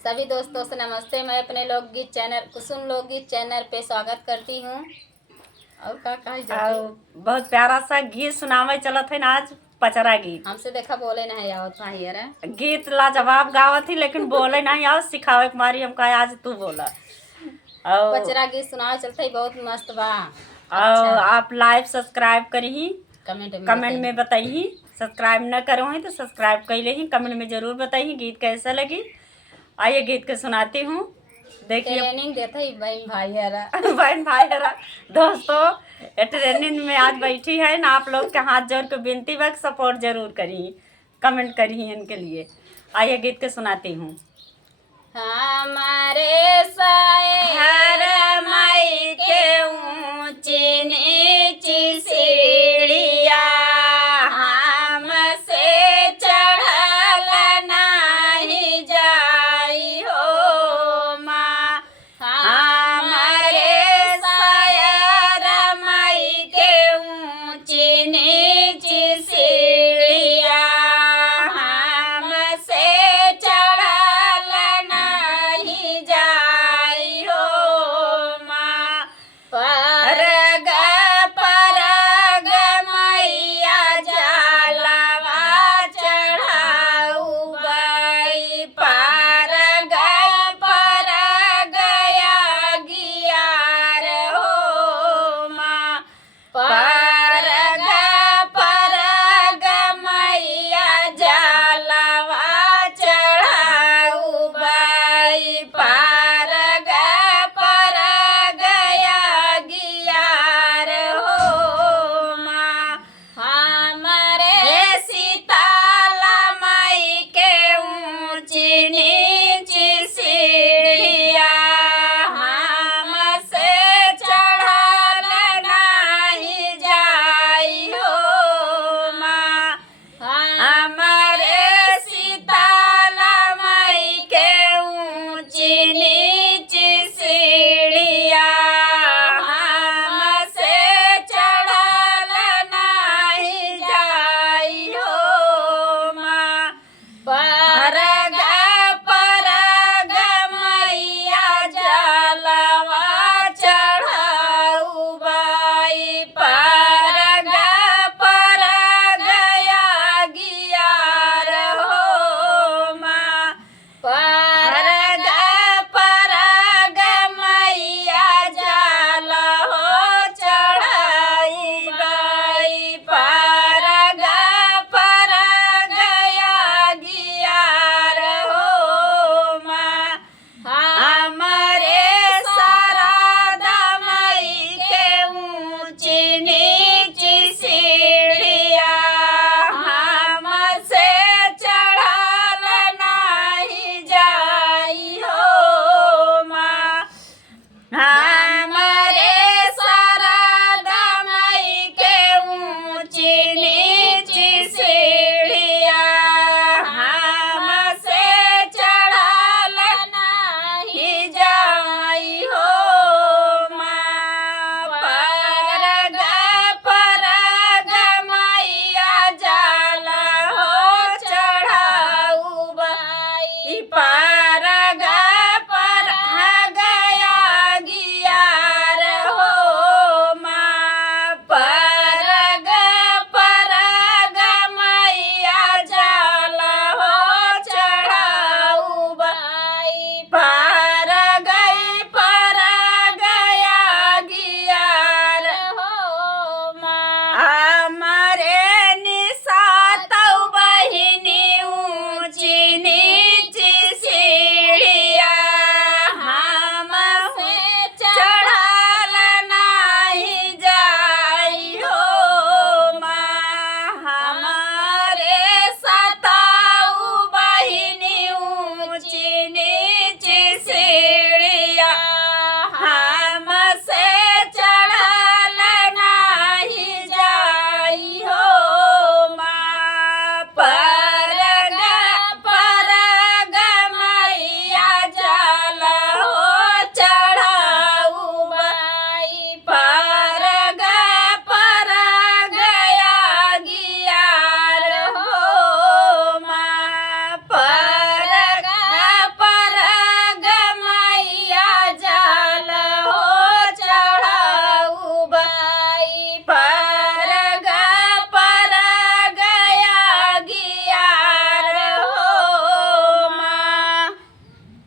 सभी दोस्तों से नमस्ते। मैं अपने लोकगीत चैनल कुसुम लोकगीत चैनल पे स्वागत करती हूँ। और का बहुत प्यारा सा गीत सुनावे चलत है ना आज। पचरा गीत हमसे देखा बोले नहीं आवत भाई यार। गीत लाजवाब गावत थी लेकिन बोले नहीं आओ सिखावे के मारी हम कहा आज तू बोला। पचरा गीत सुनावे चलते ही बहुत मस्त बा। अच्छा। आप लाइव सब्सक्राइब करी कमेंट में बताइए। सब्सक्राइब न करो हैं तो सब्सक्राइब कर ले, कमेंट में जरूर बताइए गीत कैसा लगी। आइए गीत के सुनाती हूँ। देखिए ट्रेनिंग देते ही बहन भाई यारा बहन भाई यारा दोस्तों ट्रेनिंग में आज बैठी है ना। आप लोग के हाथ जोड़ के विनती बा सपोर्ट जरूर करिए, कमेंट करिए इनके लिए। आइए गीत के सुनाती हूँ। हमारे साए